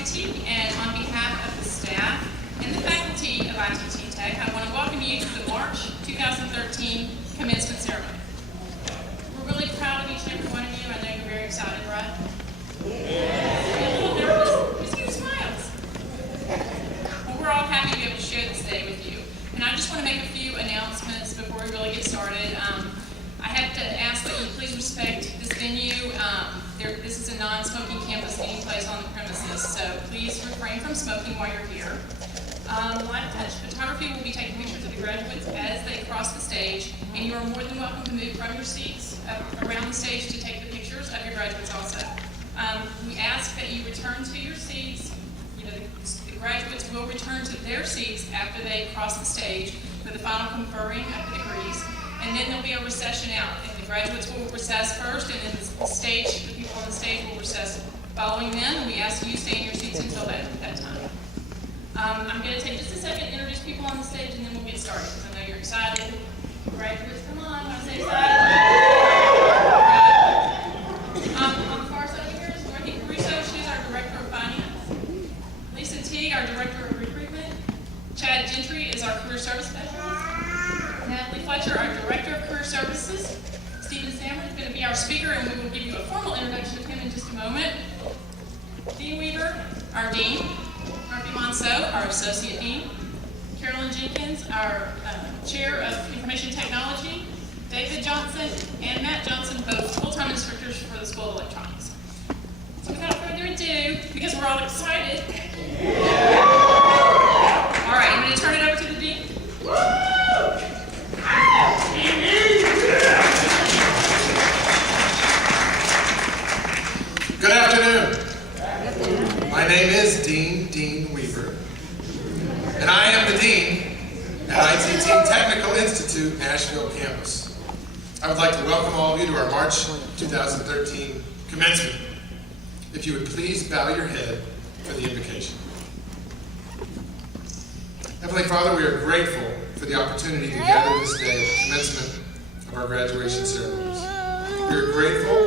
ITT, and on behalf of the staff and the faculty of ITT Tech, I want to welcome you to the March 2013 commencement ceremony. We're really proud of each and every one of you. I know you're very excited, right? Yeah. A little nervous. Just your smiles. Well, we're all happy to be able to share this day with you. And I just want to make a few announcements before we really get started. I have to ask that you please respect this venue. This is a non-smoking campus meeting place on the premises, so please refrain from smoking while you're here. Live touch photography will be taking pictures of the graduates as they cross the stage, and you are more than welcome to move from your seats around the stage to take the pictures of your graduates also. We ask that you return to your seats. The graduates will return to their seats after they cross the stage for the final conferring of the degrees, and then there'll be a recession out, and the graduates will recess first, and then the people on the stage will recess following them, and we ask you to stay in your seats until that time. I'm going to take just a second to introduce people on the stage, and then we'll get started, because I know you're excited. Graduates, come on, when I say excited. On the far side of here is Dorothy Caruso. She's our Director of Finance. Lisa Teague, our Director of Recruitment. Chad Gentry is our Career Service Specialist. Natalie Fletcher, our Director of Career Services. Stephen Sammer is going to be our speaker, and we will give you a formal introduction of him in just a moment. Dean Weaver, our Dean. Murphy Monceau, our Associate Dean. Carolyn Jenkins, our Chair of Information Technology. David Johnson and Matt Johnson, both full-time instructors for the School of Electronics. So without further ado, because we're all excited, all right, I'm going to turn it over to the Dean. Good afternoon. My name is Dean Weaver, and I am the Dean at ITT Technical Institute, Nashville campus. I would like to welcome all of you to our March 2013 commencement. If you would please bow your head for the invocation. Heavenly Father, we are grateful for the opportunity to gather this day at the commencement of our graduation ceremonies. We are grateful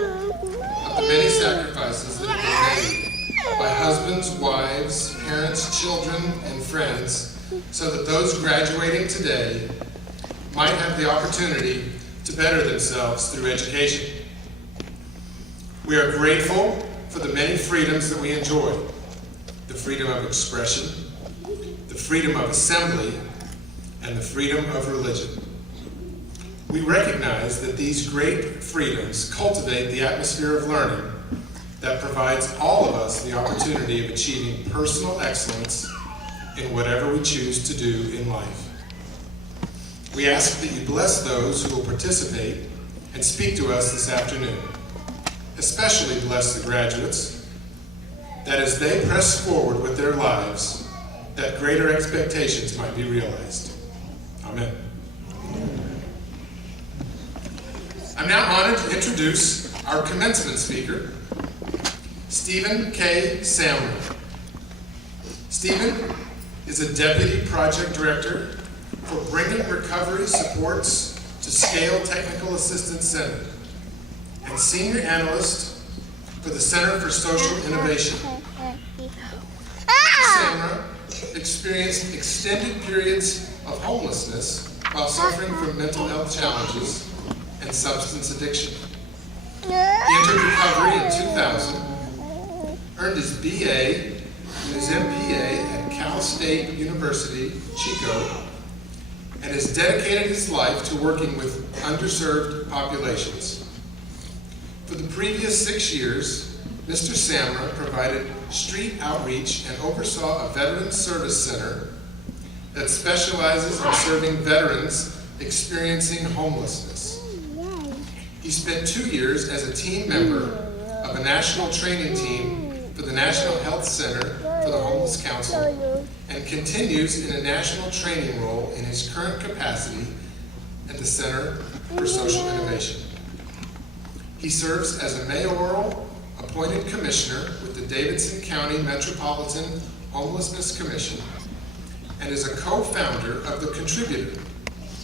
of the many sacrifices that have been made by husbands, wives, parents, children, and friends, so that those graduating today might have the opportunity to better themselves through education. We are grateful for the many freedoms that we enjoy: the freedom of expression, the freedom of assembly, and the freedom of religion. We recognize that these great freedoms cultivate the atmosphere of learning that provides all of us the opportunity of achieving personal excellence in whatever we choose to do in life. We ask that you bless those who will participate and speak to us this afternoon. Especially bless the graduates, that as they press forward with their lives, that greater expectations might be realized. Amen. I'm now honored to introduce our commencement speaker, Stephen K. Samler. Stephen is a Deputy Project Director for Bringing Recovery Supports to Scale Technical Assistance Center and Senior Analyst for the Center for Social Innovation. Mr. Samra experienced extended periods of homelessness while suffering from mental health challenges and substance addiction. He entered recovery in 2000, earned his BA and his MPA at Cal State University, Chico, and has dedicated his life to working with underserved populations. For the previous 6 years, Mr. Samra provided street outreach and oversaw a Veterans Service Center that specializes in serving veterans experiencing homelessness. He spent 2 years as a team member of a national training team for the National Health Center for the Homeless Council and continues in a national training role in his current capacity at the Center for Social Innovation. He serves as a mayoral appointed commissioner with the Davidson County Metropolitan Homelessness Commission and is a co-founder of The Contributor,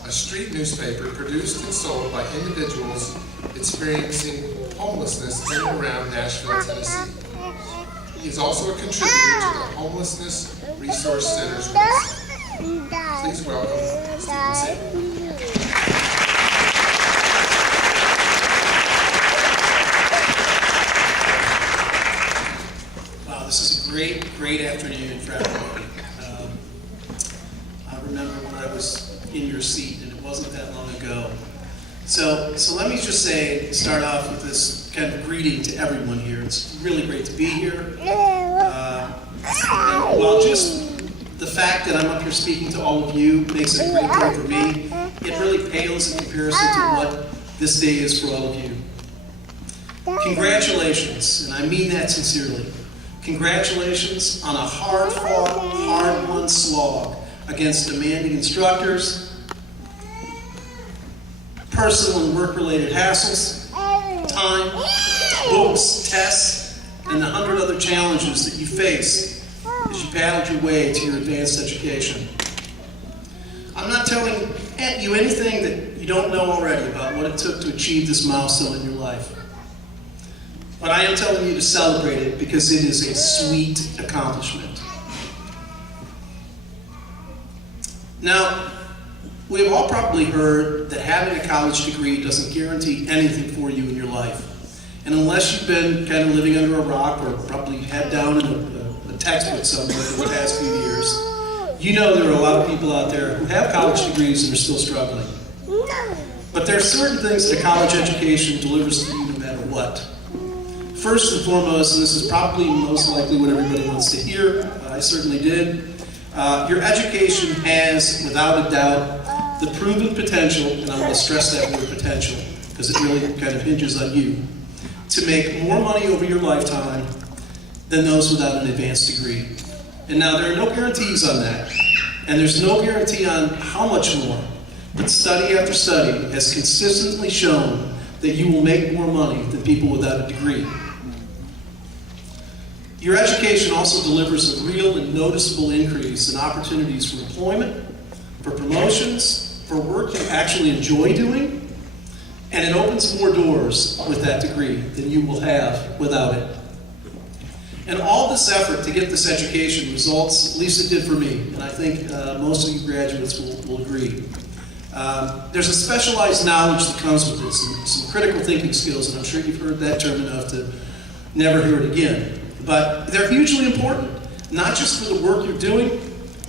a street newspaper produced and sold by individuals experiencing homelessness in and around Nashville, Tennessee. He is also a contributor to the Homelessness Resource Center's website. Please welcome Stephen Sager. Wow, this is a great afternoon for everybody. I remember when I was in your seat, and it wasn't that long ago. So let me just start off with this kind of greeting to everyone here. It's really great to be here. And while just the fact that I'm up here speaking to all of you makes it a great day for me, it really pales in comparison to what this day is for all of you. Congratulations, and I mean that sincerely. Congratulations on a hard-fought, hard-won slog against demanding instructors, personal and work-related hassles, time, books, tests, and the 100 other challenges that you face as you battled your way to your advanced education. I'm not telling you anything that you don't know already about what it took to achieve this milestone in your life. But I am telling you to celebrate it because it is a sweet accomplishment. Now, we have all probably heard that having a college degree doesn't guarantee anything for you in your life. And unless you've been kind of living under a rock or probably head down in a textbook somewhere for the past few years, you know there are a lot of people out there who have college degrees and are still struggling. But there are certain things that a college education delivers to you no matter what. First and foremost, and this is probably most likely what everybody wants to hear, I certainly did, your education has, without a doubt, the proven potential, and I want to stress that word potential, because it really kind of hinges on you, to make more money over your lifetime than those without an advanced degree. And now there are no guarantees on that, and there's no guarantee on how much more, but study after study has consistently shown that you will make more money than people without a degree. Your education also delivers a real and noticeable increase in opportunities for employment, for promotions, for work you actually enjoy doing, and it opens more doors with that degree than you will have without it. And all this effort to get this education results, at least it did for me, and I think most of you graduates will agree. There's a specialized knowledge that comes with this, and some critical thinking skills, and I'm sure you've heard that term enough to never hear it again. But they're hugely important, not just for the work you're doing,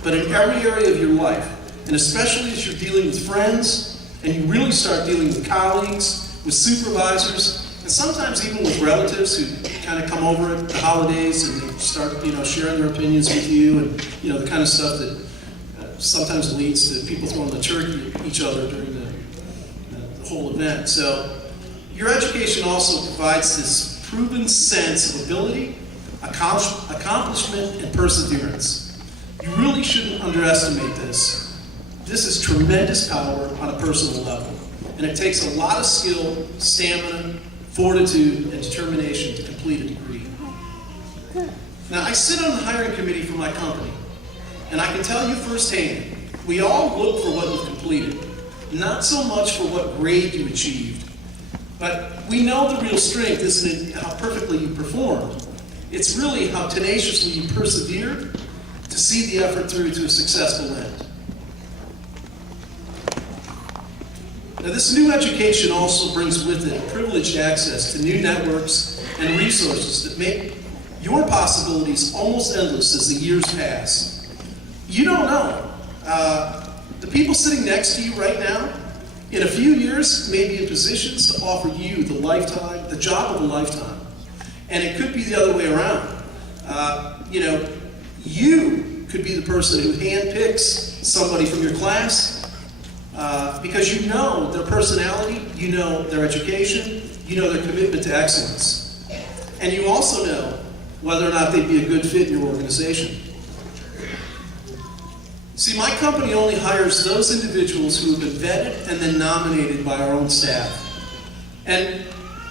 but in every area of your life. And especially as you're dealing with friends, and you really start dealing with colleagues, with supervisors, and sometimes even with relatives who kind of come over at the holidays and they start, sharing their opinions with you, and the kind of stuff that sometimes leads to people throwing the turkey at each other during the whole event. So your education also provides this proven sense of ability, accomplishment, and perseverance. You really shouldn't underestimate this. This is tremendous power on a personal level, and it takes a lot of skill, stamina, fortitude, and determination to complete a degree. Now, I sit on the hiring committee for my company, and I can tell you firsthand, we all look for what you've completed, not so much for what grade you achieved. But we know the real strength isn't how perfectly you performed. It's really how tenaciously you persevered to see the effort through to a successful end. Now, this new education also brings with it privileged access to new networks and resources that make your possibilities almost endless as the years pass. You don't know. The people sitting next to you right now, in a few years, may be in positions to offer you the job of a lifetime. And it could be the other way around. You could be the person who handpicks somebody from your class because you know their personality, you know their education, you know their commitment to excellence. And you also know whether or not they'd be a good fit in your organization. See, my company only hires those individuals who have been vetted and then nominated by our own staff. And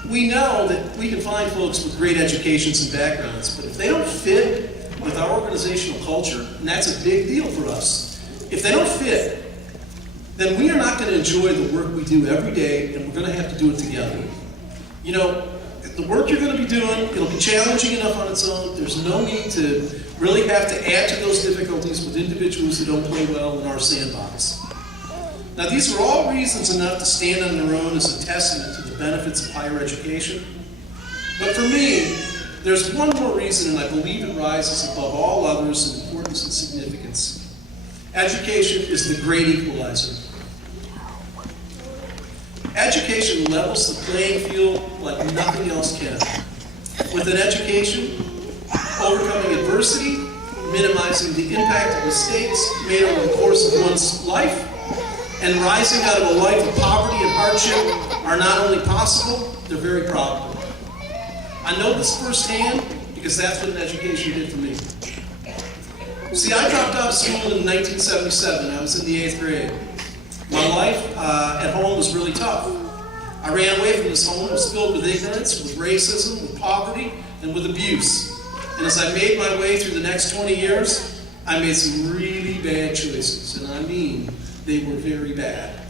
we know that we can find folks with great educations and backgrounds, but if they don't fit with our organizational culture, and that's a big deal for us, if they don't fit, then we are not going to enjoy the work we do every day, and we're going to have to do it together. The The work you're going to be doing, it'll be challenging enough on its own. There's no need to really have to add to those difficulties with individuals who don't play well in our sandbox. Now, these are all reasons enough to stand on their own as a testament to the benefits of higher education. But for me, there's one more reason, and I believe it rises above all others in importance and significance. Education is the great equalizer. Education levels the playing field like nothing else can. With an education, overcoming adversity, minimizing the impact of mistakes made over the course of one's life, and rising out of a life of poverty and hardship are not only possible, they're very probable. I know this firsthand because that's what an education did for me. See, I dropped out of school in 1977. I was in the 8th grade. My life at home was really tough. I ran away from this home. It was filled with ignorance, with racism, with poverty, and with abuse. And as I made my way through the next 20 years, I made some really bad choices. And I mean, they were very bad.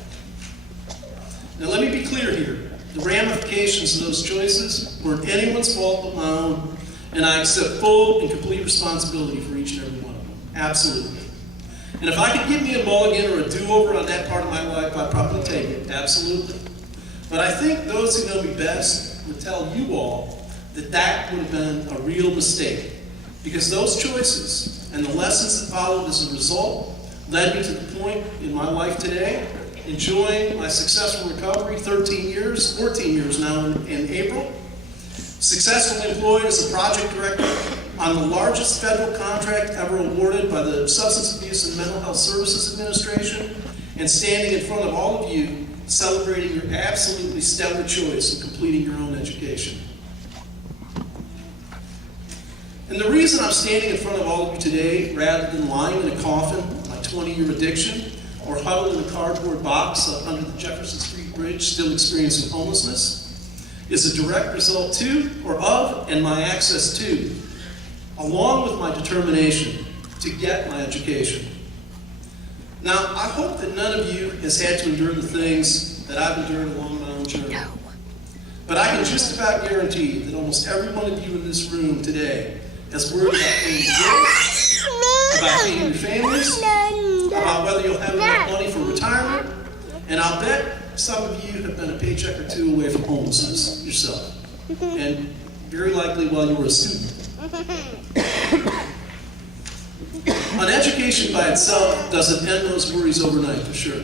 Now let me be clear here. The ramifications of those choices weren't anyone's fault but my own, and I accept full and complete responsibility for each and every one of them. Absolutely. And if I could give me a mulligan or a do-over on that part of my life, I'd probably take it. Absolutely. But I think those who know me best would tell you all that that would have been a real mistake, because those choices and the lessons that followed as a result led me to the point in my life today, enjoying my successful recovery, 14 years now in April, successfully employed as a project director on the largest federal contract ever awarded by the Substance Abuse and Mental Health Services Administration, and standing in front of all of you, celebrating your absolutely stellar choice of completing your own education. And the reason I'm standing in front of all of you today, rather than lying in a coffin, my 20-year addiction, or huddled in a cardboard box up under the Jefferson Street Bridge, still experiencing homelessness, is a direct result to, or of, and my access to, along with my determination to get my education. Now, I hope that none of you has had to endure the things that I've endured along my own journey. But I can just about guarantee that almost every one of you in this room today has worried about paying bills, about feeding your families, about whether you'll have enough money for retirement, and I'll bet some of you have been a paycheck or two away from homelessness yourself, and very likely while you were a student. An education by itself doesn't end those worries overnight, for sure.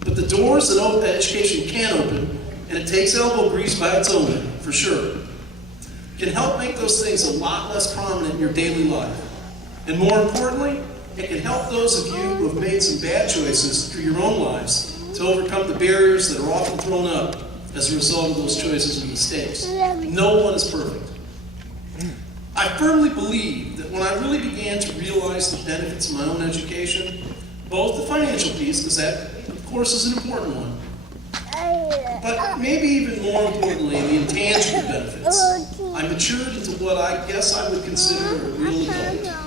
But the doors that education can open, and it takes elbow grease by its own, for sure, can help make those things a lot less prominent in your daily life. And more importantly, it can help those of you who have made some bad choices through your own lives to overcome the barriers that are often thrown up as a result of those choices and mistakes. No one is perfect. I firmly believe that when I really began to realize the benefits of my own education, both the financial piece, because that, of course, is an important one, but maybe even more importantly, the intangible benefits, I matured into what I guess I would consider a real adult.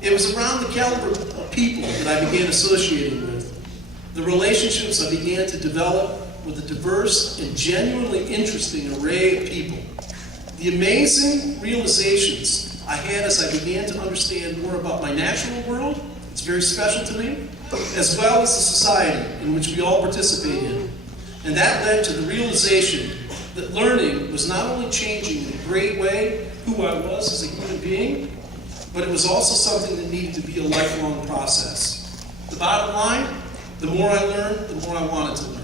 It was around the caliber of people that I began associating with, the relationships I began to develop with a diverse and genuinely interesting array of people, the amazing realizations I had as I began to understand more about my natural world, it's very special to me, as well as the society in which we all participate in. And that led to the realization that learning was not only changing in a great way who I was as a human being, but it was also something that needed to be a lifelong process. The bottom line, the more I learned, the more I wanted to learn.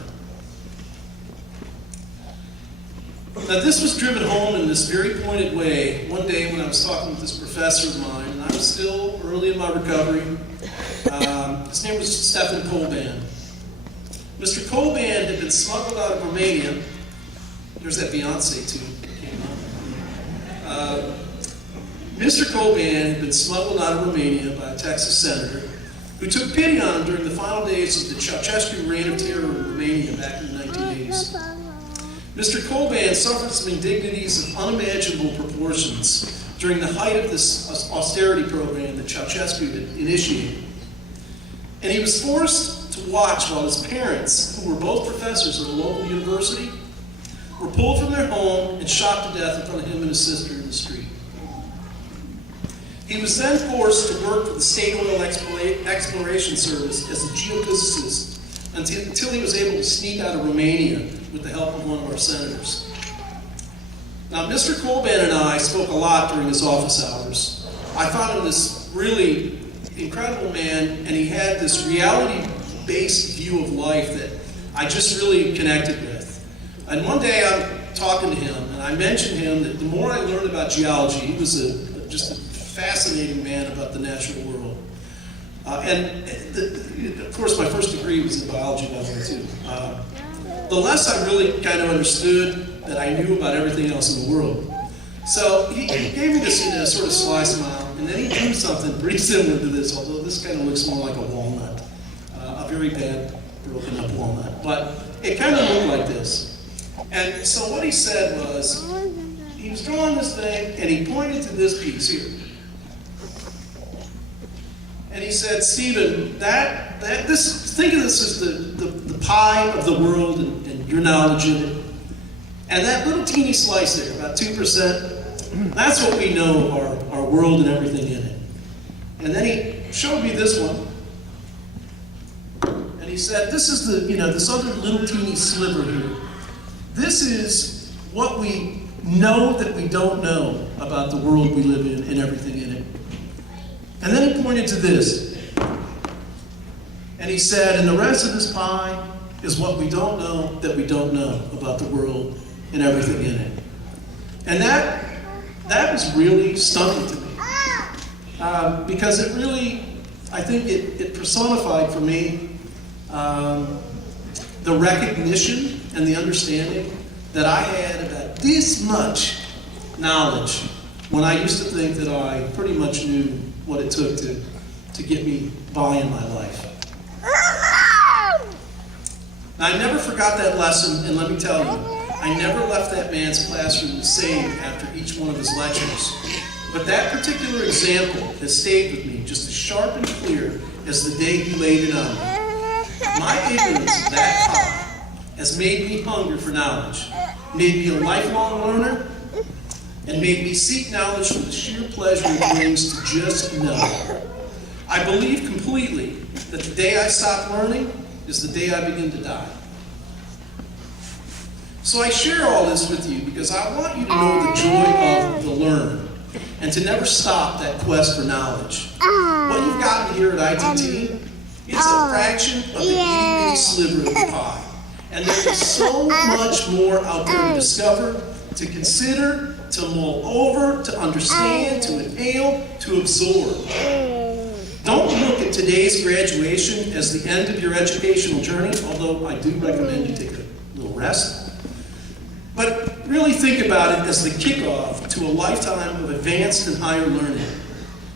Now, this was driven home in this very pointed way one day when I was talking with this professor of mine, and I was still early in my recovery. His name was Stefan Kolban. Mr. Kolban had been smuggled out of Romania. There's that Beyonce tune that came out. Mr. Kolban had been smuggled out of Romania by a Texas senator who took pity on him during the final days of the Ceausescu reign of terror in Romania back in the 1980s. Mr. Kolban suffered some indignities of unimaginable proportions during the height of this austerity program that Ceausescu had initiated. And he was forced to watch while his parents, who were both professors at a local university, were pulled from their home and shot to death in front of him and his sister in the street. He was then forced to work for the State Oil Exploration Service as a geophysicist until he was able to sneak out of Romania with the help of one of our senators. Now, Mr. Colban and I spoke a lot during his office hours. I found him this really incredible man, and he had this reality-based view of life that I just really connected with. And one day I'm talking to him, and I mentioned him that the more I learned about geology, he was just a fascinating man about the natural world. Of course, my first degree was in biology, by the way, too. The less I really kind of understood that I knew about everything else in the world. So he gave me this sort of sly smile, and then he drew something pretty similar to this, although this kind of looks more like a walnut, a very bad broken up walnut. But it kind of looked like this. And so what he said was, he was drawing this thing, and he pointed to this piece here. And he said, Stephen, think of this as the pie of the world and your knowledge in it. And that little teeny slice there, about 2%, that's what we know of our world and everything in it. And then he showed me this one. And he said, this is this other little teeny sliver here. This is what we know that we don't know about the world we live in and everything in it. And then he pointed to this. And he said, and the rest of this pie is what we don't know that we don't know about the world and everything in it. And that was really stunning to me. Because it really, I think it personified for me the recognition and the understanding that I had about this much knowledge when I used to think that I pretty much knew what it took to get me by in my life. Now, I never forgot that lesson, and let me tell you, I never left that man's classroom the same after each one of his lectures. But that particular example has stayed with me just as sharp and clear as the day he laid it on me. My ignorance of that pie has made me hunger for knowledge, made me a lifelong learner, and made me seek knowledge for the sheer pleasure it brings to just know. I believe completely that the day I stop learning is the day I begin to die. So I share all this with you because I want you to know the joy of the learn and to never stop that quest for knowledge. What you've gotten here at ITT, it's a fraction of the itty-bitty sliver of the pie. And there is so much more out there to discover, to consider, to mull over, to understand, to inhale, to absorb. Don't look at today's graduation as the end of your educational journey, although I do recommend you take a little rest. But really think about it as the kickoff to a lifetime of advanced and higher learning.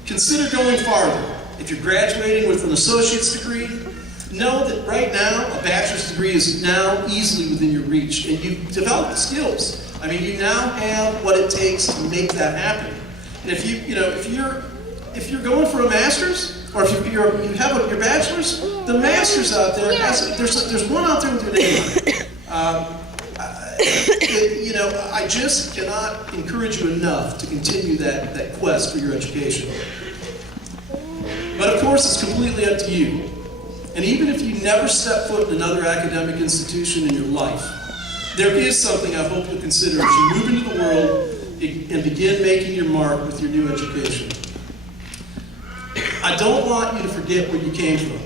Consider going farther. If you're graduating with an associate's degree, know that right now a bachelor's degree is now easily within your reach, and you've developed the skills. I mean, you now have what it takes to make that happen. And if you're going for a master's, or if you have your bachelor's, the master's out there, there's one out there with your name on it. I just cannot encourage you enough to continue that quest for your education. But of course, it's completely up to you. And even if you never step foot in another academic institution in your life, there is something I hope you'll consider as you move into the world and begin making your mark with your new education. I don't want you to forget where you came from,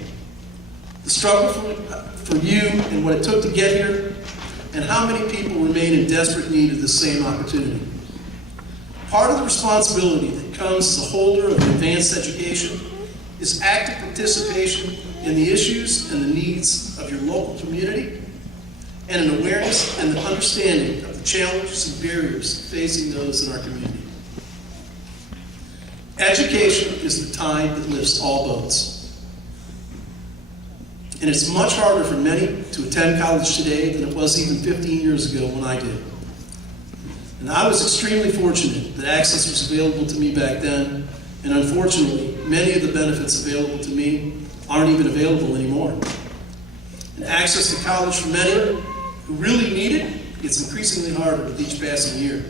the struggle for you and what it took to get here, and how many people remain in desperate need of the same opportunity. Part of the responsibility that comes as a holder of an advanced education is active participation in the issues and the needs of your local community, and an awareness and an understanding of the challenges and barriers facing those in our community. Education is the tide that lifts all boats. And it's much harder for many to attend college today than it was even 15 years ago when I did. And I was extremely fortunate that access was available to me back then, and unfortunately, many of the benefits available to me aren't even available anymore. And access to college for many who really need it gets increasingly harder with each passing year.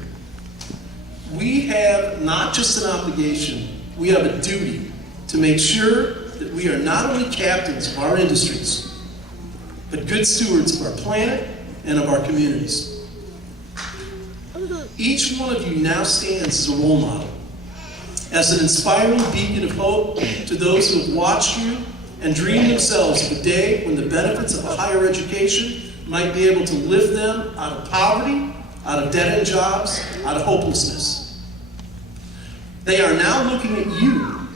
We have not just an obligation, we have a duty to make sure that we are not only captains of our industries, but good stewards of our planet and of our communities. Each one of you now stands as a role model, as an inspiring beacon of hope to those who have watched you and dreamed themselves of a day when the benefits of a higher education might be able to lift them out of poverty, out of dead-end jobs, out of hopelessness. They are now looking at you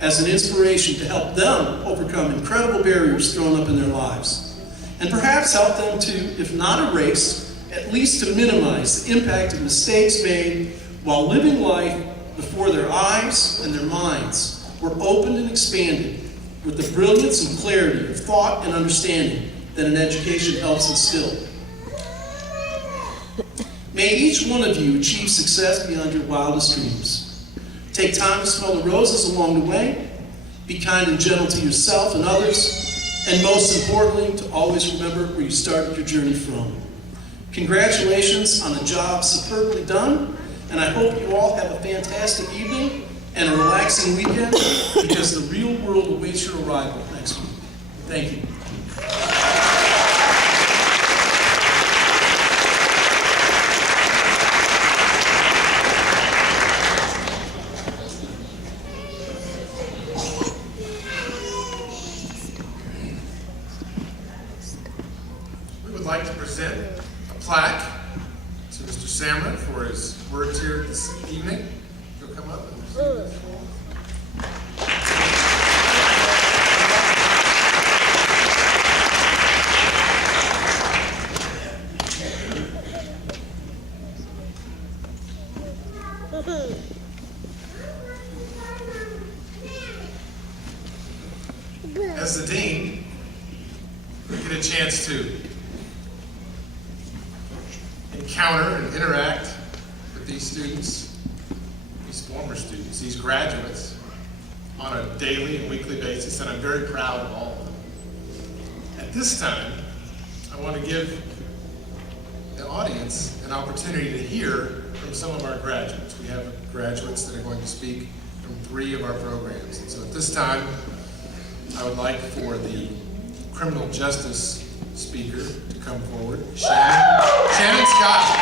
as an inspiration to help them overcome incredible barriers thrown up in their lives, and perhaps help them to, if not erase, at least to minimize the impact of mistakes made while living life before their eyes and their minds were opened and expanded with the brilliance and clarity of thought and understanding that an education helps instill. May each one of you achieve success beyond your wildest dreams. Take time to smell the roses along the way, be kind and gentle to yourself and others, and most importantly, to always remember where you started your journey from. Congratulations on a job superbly done, and I hope you all have a fantastic evening and a relaxing weekend, because the real world awaits your arrival next week. Thank you. We would like to present a plaque to Mr. Samra for his words here this evening. He'll come up and receive this. As the dean, we get a chance to encounter and interact with these students, these former students, these graduates on a daily and weekly basis, and I'm very proud of all of them. At this time, I want to give the audience an opportunity to hear from some of our graduates. We have graduates that are going to speak from 3 of our programs. And so at this time, I would like for the criminal justice speaker to come forward, Shannon Scott.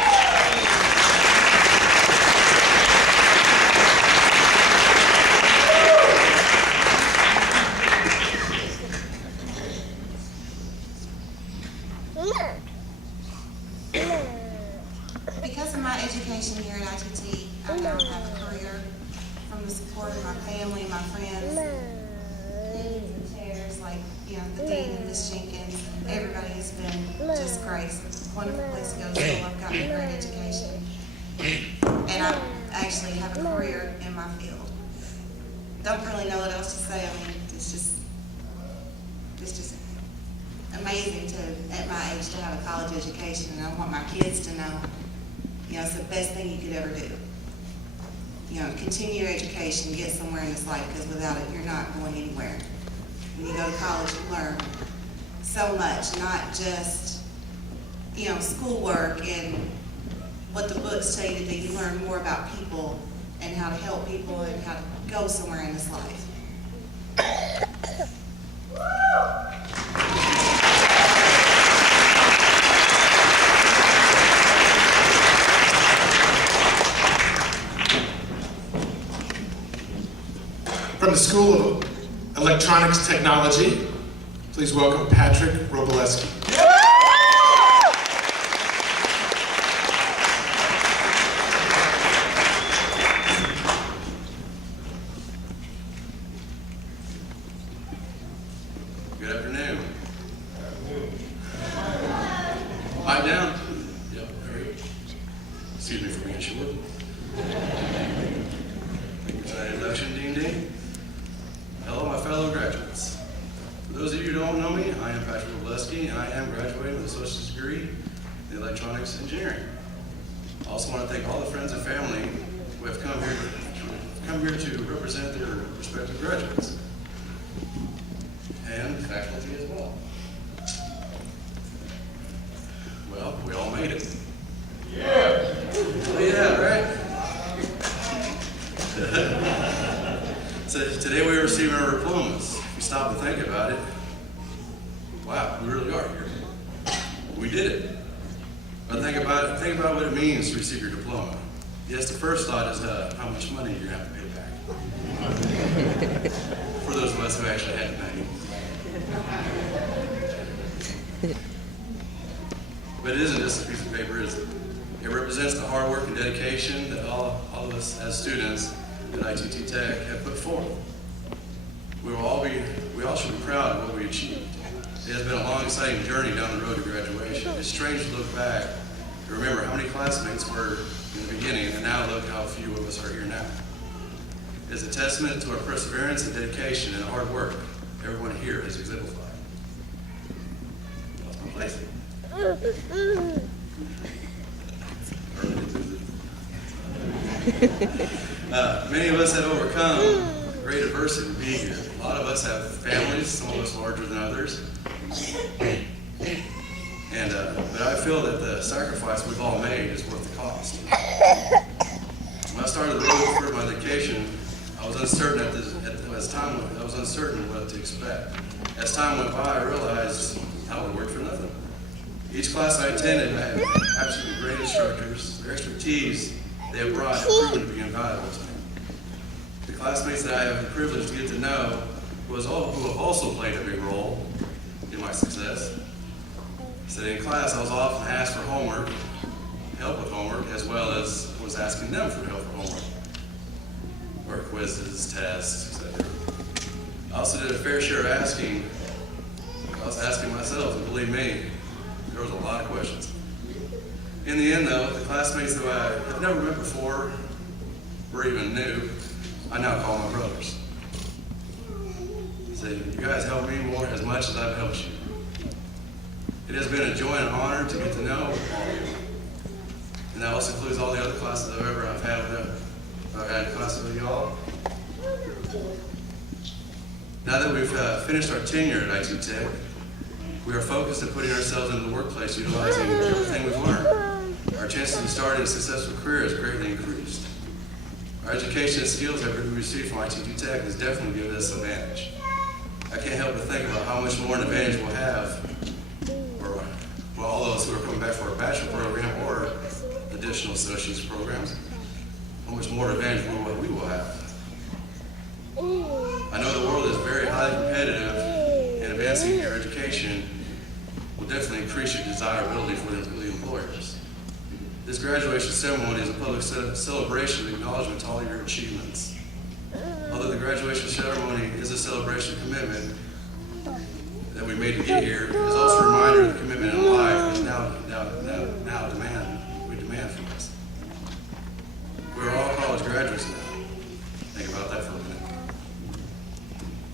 Because of my education here at ITT, I now have a career from the support of my family, my friends, deans and chairs like, the dean and Miss Jenkins. Everybody has been just great. It's a wonderful place to go to school. I've gotten a great education. And I actually have a career in my field. Don't really know what else to say. I mean, it's just amazing to, at my age, to have a college education. And I want my kids to know, it's the best thing you could ever do. Continue your education, get somewhere in this life, because without it, you're not going anywhere. When you go to college, you learn so much, not just, schoolwork and what the books tell you to do. You learn more about people and how to help people and how to go somewhere in this life. From the School of Electronics Technology, please welcome Patrick Roboleski. Good afternoon. Lie down. Yep, there you go. Excuse me for being short. Introduction, Dean. Hello, my fellow graduates. For those of you who don't know me, I am Patrick Roboleski, and I am graduating with a associate's degree in electronics engineering. I also want to thank all the friends and family who have come here to represent their respective graduates, and faculty as well. Well, we all made So today we are receiving our diplomas. If you stop and think about it, wow, we really are here. We did it. But think about what it means to receive your diploma. Yes, the first thought is how much money you're going to have to pay back. For those of us who actually had to pay. But it isn't just a piece of paper, is it? It represents the hard work and dedication that all of us as students at ITT Tech have put forth. We all should be proud of what we achieved. It has been a long, exciting journey down the road to graduation. It's strange to look back and remember how many classmates were in the beginning, and now look how few of us are here now. It's a testament to our perseverance and dedication and hard work everyone here has exemplified. Lost my place. Many of us have overcome great adversity to be here. A lot of us have families, some of us larger than others. But I feel that the sacrifice we've all made is worth the cost. When I started the road for my education, I was uncertain I was uncertain what to expect. As time went by, I realized I would work for nothing. Each class I attended, I had absolutely great instructors. Their expertise they have brought have proven to be invaluable to me. The classmates that I have the privilege to get to know, who have also played a big role in my success. So in class, I was often asked for homework, help with homework, as well as was asking them for help with homework, or quizzes, tests, etc. I also did a fair share of asking. I was asking myself, and believe me, there was a lot of questions. In the end, though, the classmates who I have never met before or even knew, I now call my brothers. So you guys helped me more as much as I've helped you. It has been a joy and honor to get to know all of you. And that also includes all the other classes I've had classes with y'all. Now that we've finished our tenure at ITT Tech, we are focused on putting ourselves into the workplace, utilizing everything we've learned. Our chances of starting a successful career has greatly increased. Our education and skills that we received from ITT Tech has definitely given us an advantage. I can't help but think about how much more an advantage we'll have for all those who are coming back for our bachelor program or additional associate's programs. How much more advantage we will have. I know the world is very highly competitive, and advancing your education will definitely increase your desirability for the employers. This graduation ceremony is a public celebration of acknowledgement to all your achievements. Although the graduation ceremony is a celebration of commitment that we made to get here, it is also a reminder of the commitment in life which now we demand from us. We're all college graduates now. Think about that for a minute.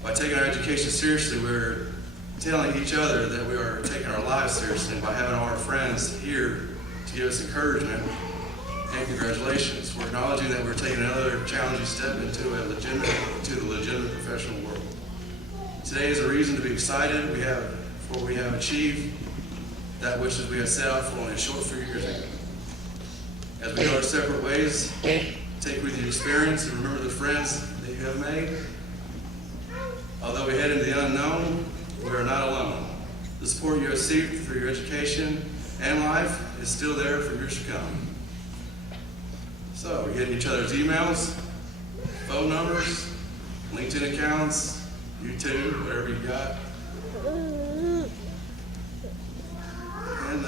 By taking our education seriously, we're telling each other that we are taking our lives seriously, and by having our friends here to give us encouragement and congratulations. We're acknowledging that we're taking another challenging step into the legitimate professional world. Today is a reason to be excited. For we have achieved that which we have set out for only a short few years ago. As we go our separate ways, take with you experience and remember the friends that you have made. Although we head into the unknown, we are not alone. The support you have received through your education and life is still there for years to come. So we're getting each other's emails, phone numbers, LinkedIn accounts, YouTube, whatever you got. And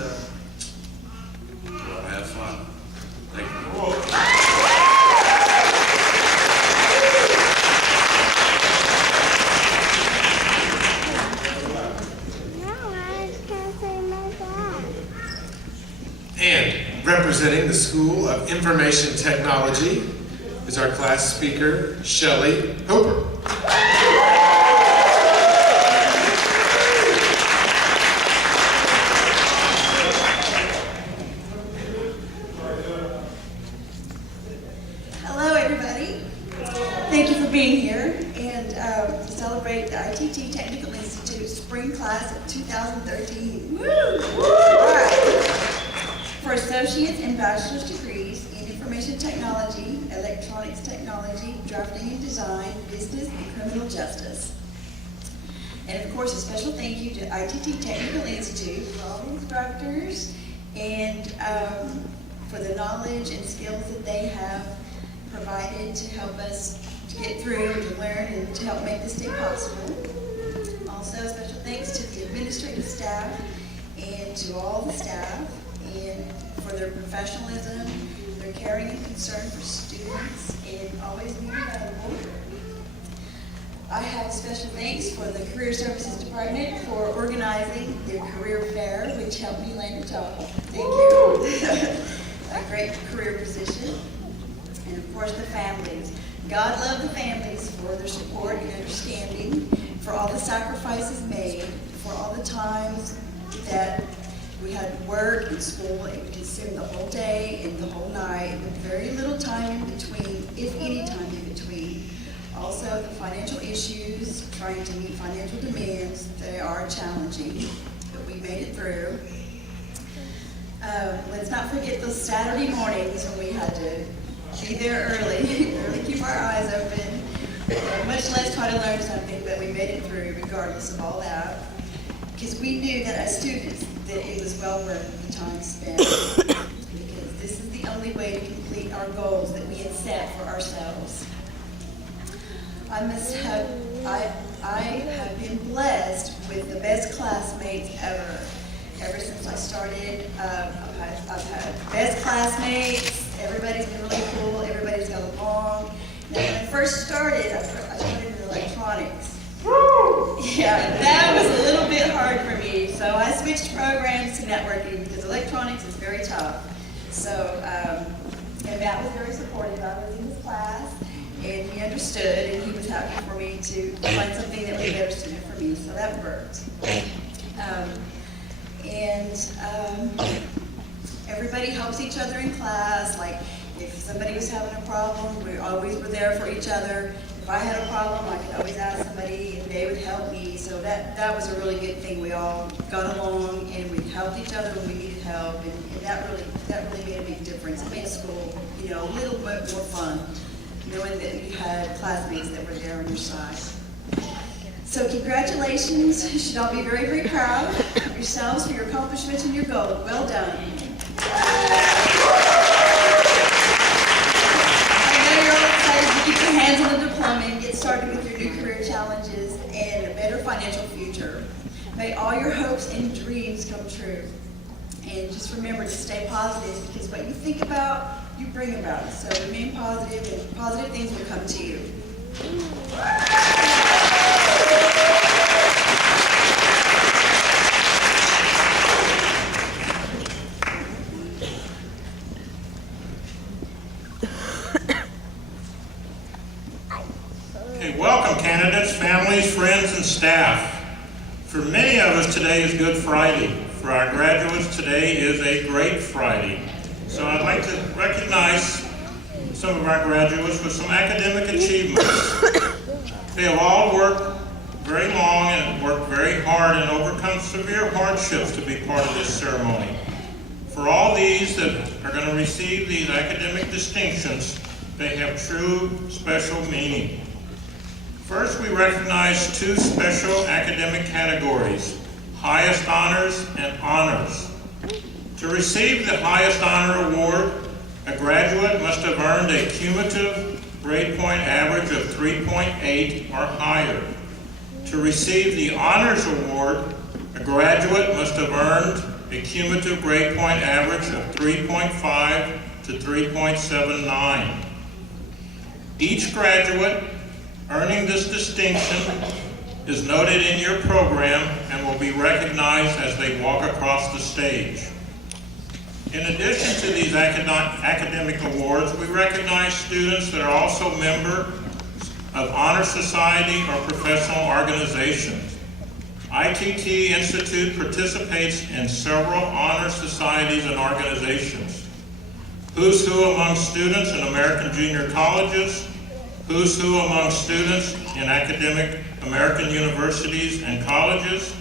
we'll have fun. Thank you. And representing the School of Information Technology is our class speaker, Shelley Hooper. Hello, everybody. Thank you for being here and to celebrate the ITT Technical Institute Spring Class of 2013. Woo! All right. For associate's and bachelor's degrees in information technology, electronics, electronics technology, drafting and design, business, and criminal justice. And of course, a special thank you to ITT Technical Institute for all the instructors and for the knowledge and skills that they have provided to help us to get through, to learn, and to help make this day possible. Also, special thanks to the administrative staff and to all the staff and for their professionalism, their caring and concern for students, and always being available. I have special thanks for the Career Services Department for organizing the career fair, which helped me land a job. Thank you. A great career position. And of course, the families. God love the families for their support and understanding, for all the sacrifices made, for all the times that we had work and school, and we consumed the whole day and the whole night, with very little time in between, if any time in between. Also, the financial issues, trying to meet financial demands, they are challenging, but we made it through. Let's not forget those Saturday mornings when we had to be there early, really keep our eyes open, much less try to learn something, but we made it through regardless of all that. Because we knew that as students, that it was well worth the time spent. Because this is the only way to complete our goals that we had set for ourselves. I have been blessed with the best classmates ever. Ever since I started, I've had best classmates. Everybody's been really cool. Everybody's got along. Now, when I first started, I started in electronics. Yeah, that was a little bit hard for me. So I switched programs to networking because electronics is very tough. So, and Matt was very supportive. I was in his class, and he understood, and he was happy for me to find something that was better suited for me. So that worked. Everybody helps each other in class. Like, if somebody was having a problem, we always were there for each other. If I had a problem, I could always ask somebody, and they would help me. So that was a really good thing. We all got along, and we helped each other when we needed help, and that really made a big difference. It made school, a little bit more fun, knowing that you had classmates that were there on your side. So congratulations. You should all be very, very proud of yourselves for your accomplishments and your goal. Well done. I know you're all excited to keep your hands on the diploma and get started with your new career challenges and a better financial future. May all your hopes and dreams come true. And just remember to stay positive, because what you think about, you bring about. So remain positive, and positive things will come to you. Okay, welcome candidates, families, friends, and staff. For many of us, today is Good Friday. For our graduates, today is a great Friday. So I'd like to recognize some of our graduates with some academic achievements. They have all worked very long and worked very hard and overcome severe hardships to be part of this ceremony. For all these that are going to receive these academic distinctions, they have true special meaning. First, we recognize two special academic categories: highest honors and honors. To receive the highest honor award, a graduate must have earned a cumulative grade point average of 3.8 or higher. To receive the honors award, a graduate must have earned a cumulative grade point average of 3.5 to 3.79. Each graduate earning this distinction is noted in your program and will be recognized as they walk across the stage. In addition to these academic awards, we recognize students that are also members of honor society or professional organizations. ITT Institute participates in several honor societies and organizations. Who's Who among students in American junior colleges, Who's Who among students in academic American universities and colleges,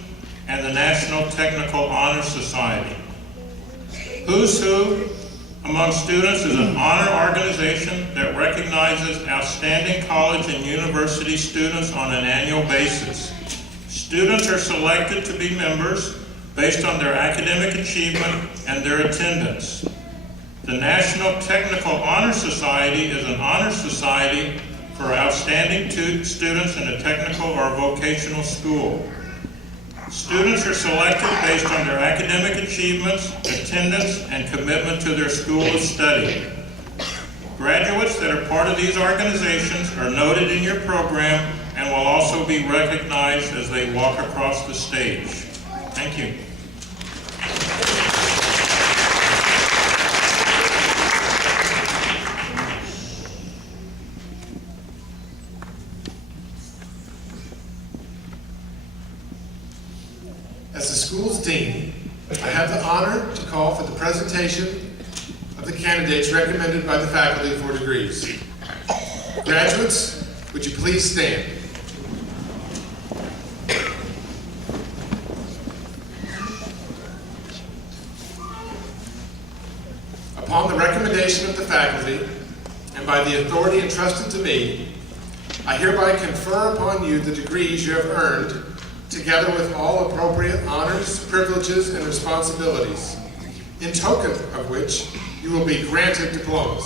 and the National Technical Honor Society. Who's Who among students is an honor organization that recognizes recognizes outstanding college and university students on an annual basis. Students are selected to be members based on their academic achievement and their attendance. The National Technical Honor Society is an honor society for outstanding students in a technical or vocational school. Students are selected based on their academic achievements, attendance, and commitment to their school of study. Graduates that are part of these organizations are noted in your program and will also be recognized as they walk across the stage. Thank you. As the school's dean, I have the honor to call for the presentation of the candidates recommended by the faculty for degrees. Graduates, would you please stand? Upon the recommendation of the faculty, and by the authority entrusted to me, I hereby confer upon you the degrees you have earned, together with all appropriate honors, privileges, and responsibilities, in token of which you will be granted diplomas.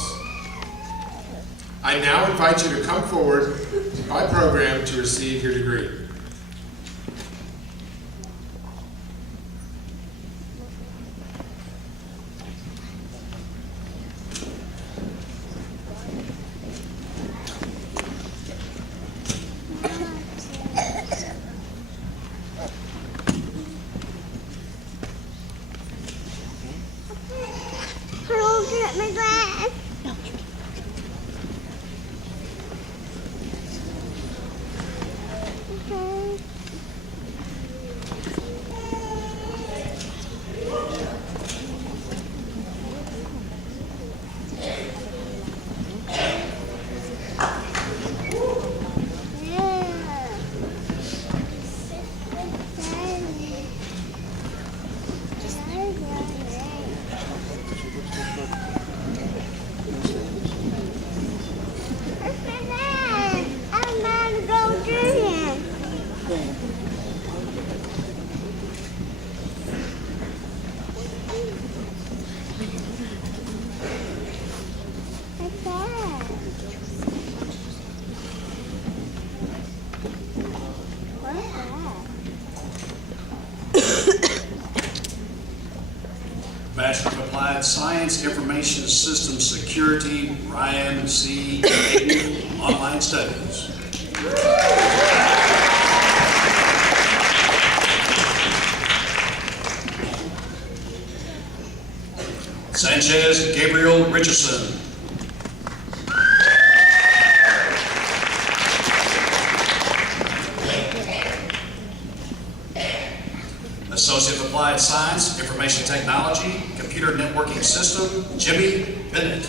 I now invite you to come forward by program to receive your degree. Get my glass. Okay. Bachelor of Applied Science, Information Systems Security, Ryan C. Hayden, Online Studies. Sanchez Gabriel Richardson. Associate of Applied Science, Information Technology, Computer Networking System, Jimmy Bennett.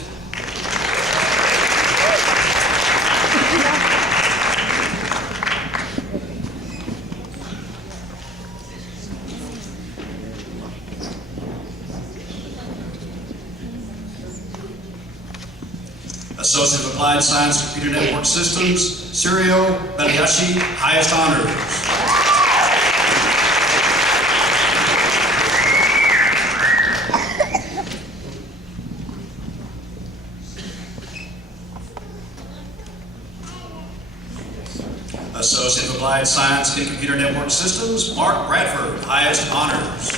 Associate of Applied Science, Computer Network Systems, Sirio Baliashi, highest honors. Associate of Applied Science in Computer Network Systems, Mark Bradford, highest honors.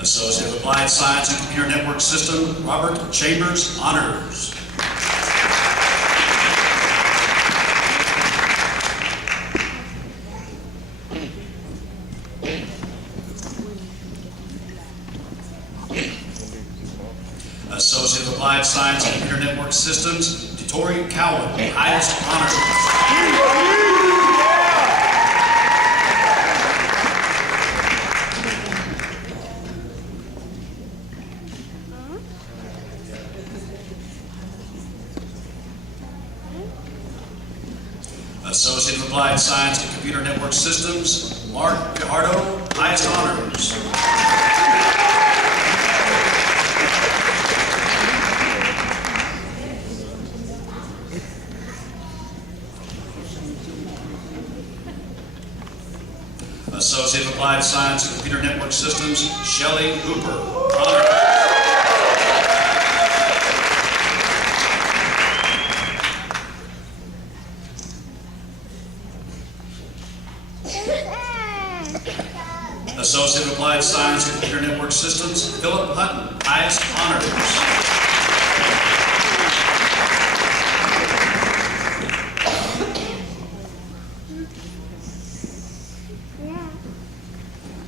Associate of Applied Science in Computer Network System, Robert Chambers, honors. Associate of Applied Science and Computer Network Systems, Tori Cowan, highest honors. Associate of Applied Science and Computer Network Systems, Mark Pijardo, highest honors. Associate of Applied Science and Computer Network Systems, Shelley Hooper, honors. Associate of Applied Science and Computer Network Systems, Philip Hutton, highest honors.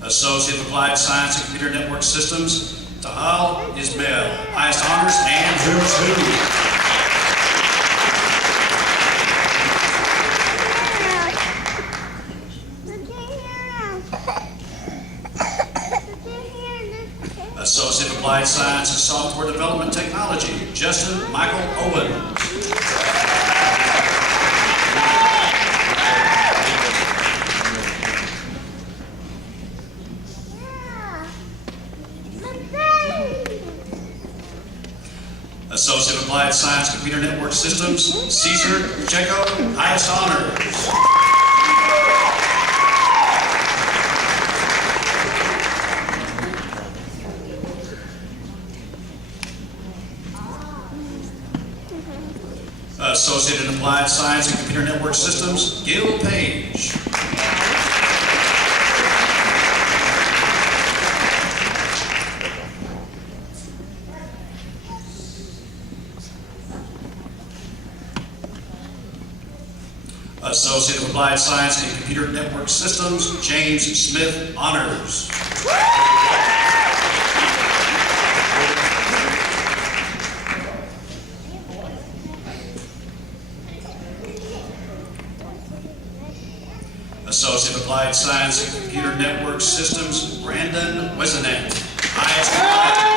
Associate of Applied Science and Computer Network Systems, Tahal Ismail, highest honors, and who's who. Associate of Applied Science and Software Development Technology, Justin Michael Owens. Associate of Applied Science and Computer Network Systems, Caesar Pacheco, highest honors. Associate in Applied Science and Computer Network Systems, Gil Page. Associate of Applied Science and Computer Network Systems, James Smith, honors. Associate of Applied Science and Computer Network Systems, Brandon Wisenet, highest honors.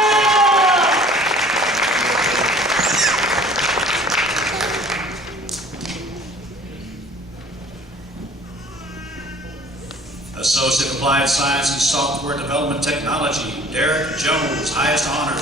Associate of Applied Science and Software Development Technology, Derek Jones, highest honors.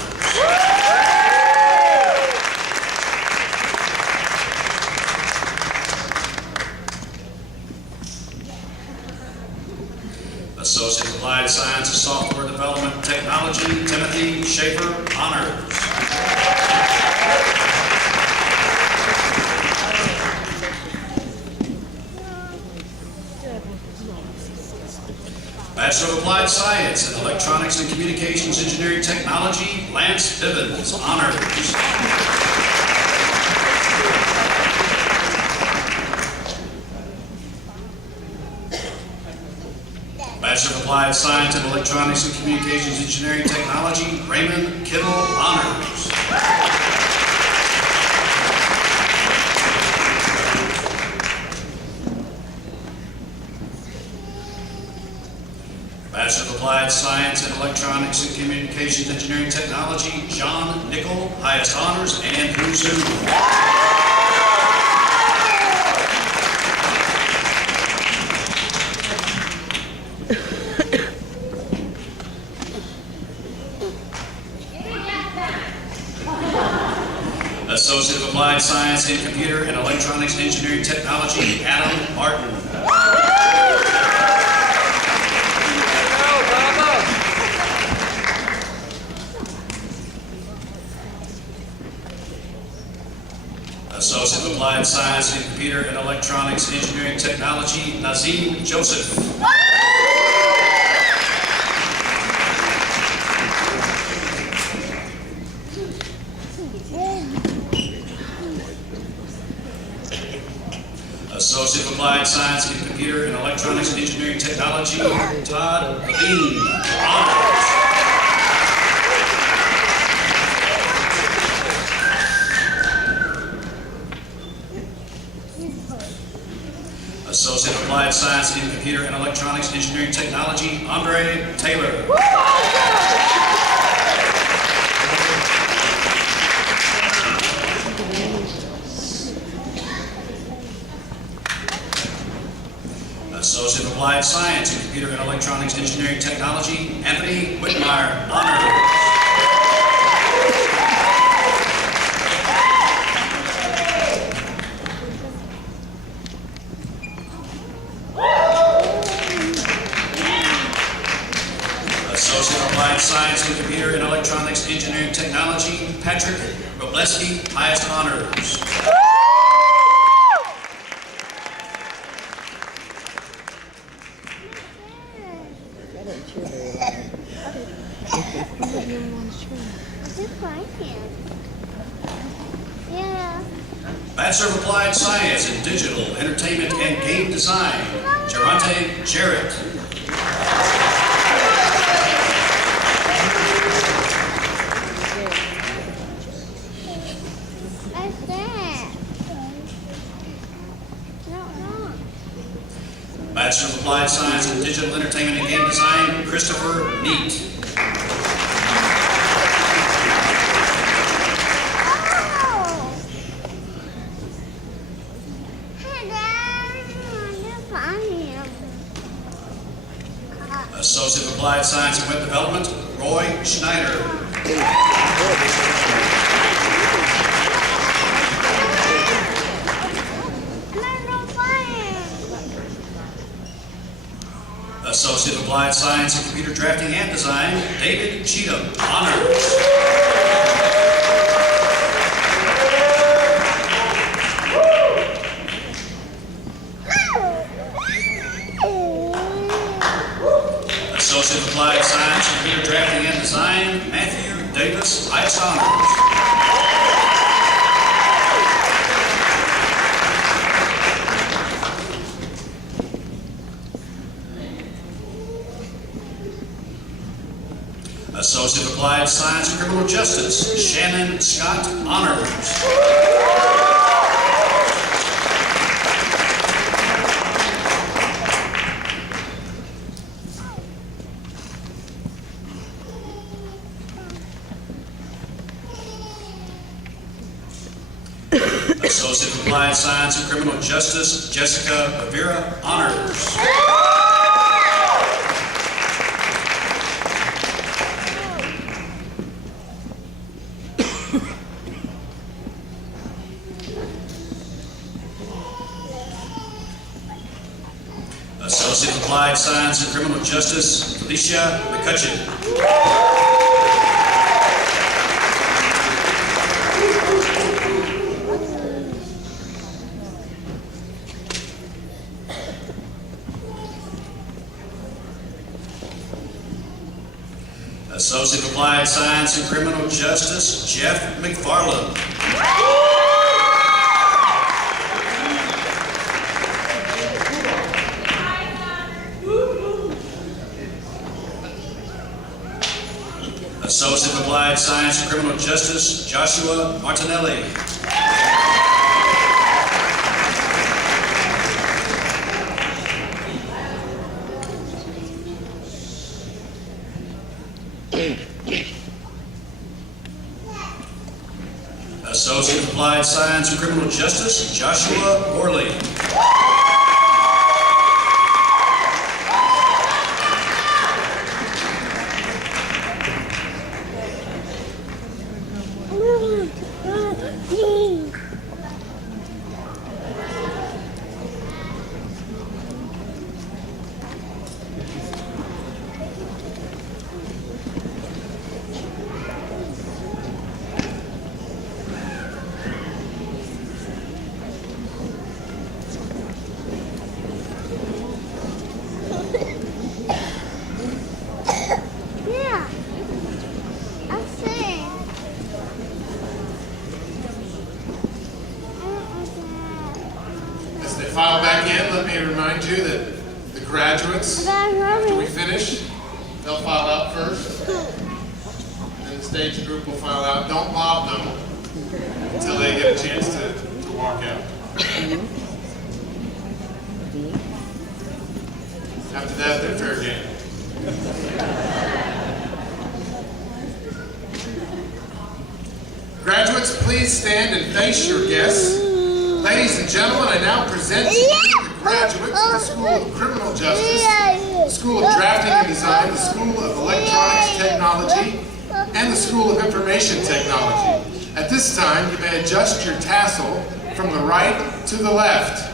Associate of Applied Science and Software Development Technology, Timothy Schaefer, honors. Bachelor of Applied Science in Electronics and Communications Engineering Technology, Lance Bivens, honors. Bachelor of Applied Science in Electronics and Communications Engineering Technology, Raymond Kittle, honors. Bachelor of Applied Science in Electronics and Communications Engineering Technology, John Nickel, highest honors, and who's who. Associate of Applied Science in Computer and Electronics Engineering Technology, Adam Martin. Associate of Applied Science in Computer and Electronics Engineering Technology, Nazim Joseph. Associate of Applied Science in Computer and Electronics Engineering Technology, Todd Levine, honors. Associate of Applied Science in Computer and Electronics Engineering Technology, Andre Taylor. Associate of Applied Science in Computer and Electronics Engineering Technology, Anthony Whitmire, honors. Associate of Applied Science in Computer and Electronics Engineering Technology, Patrick Robleski, highest honors. Yeah. Bachelor of Applied Science in Digital, Entertainment, and Game Design, Geronte Jarrett. What's that? No. Bachelor of Applied Science in Digital, Entertainment, and Game Design, Christopher Neat. Oh! Hey, Dad. You're funny. Associate of Applied Science in Web Development, Roy Schneider. Associate of Applied Science in Computer Drafting and Design, David Cheatham, honors. Associate of Applied Science in Computer Drafting and Design, Matthew Davis, highest honors. Associate of Applied Science and Criminal Justice, Shannon Scott, honors. Associate of Applied Science and Criminal Justice, Jessica Rivera, honors. Associate of Applied Science and Criminal Justice, Felicia McCutcheon. Associate of Applied Science and Criminal Justice, Jeff McFarland. Associate of Applied Science and Criminal Justice, Joshua Martinelli. Associate of Applied Science and Criminal Justice, Joshua Worley. Yeah. I see. As they file back in, let me remind you that the graduates, after we finish, they'll file out first. Then the stage group will file out. Don't mob them until they get a chance to walk out. After that, they're fair game. Graduates, please stand and face your guests. Ladies and gentlemen, I now present to you the graduates of the School of Criminal Justice, the School of Drafting and Design, the School of Electronics Technology, and the School of Information Technology. At this time, you may adjust your tassel from the right to the left.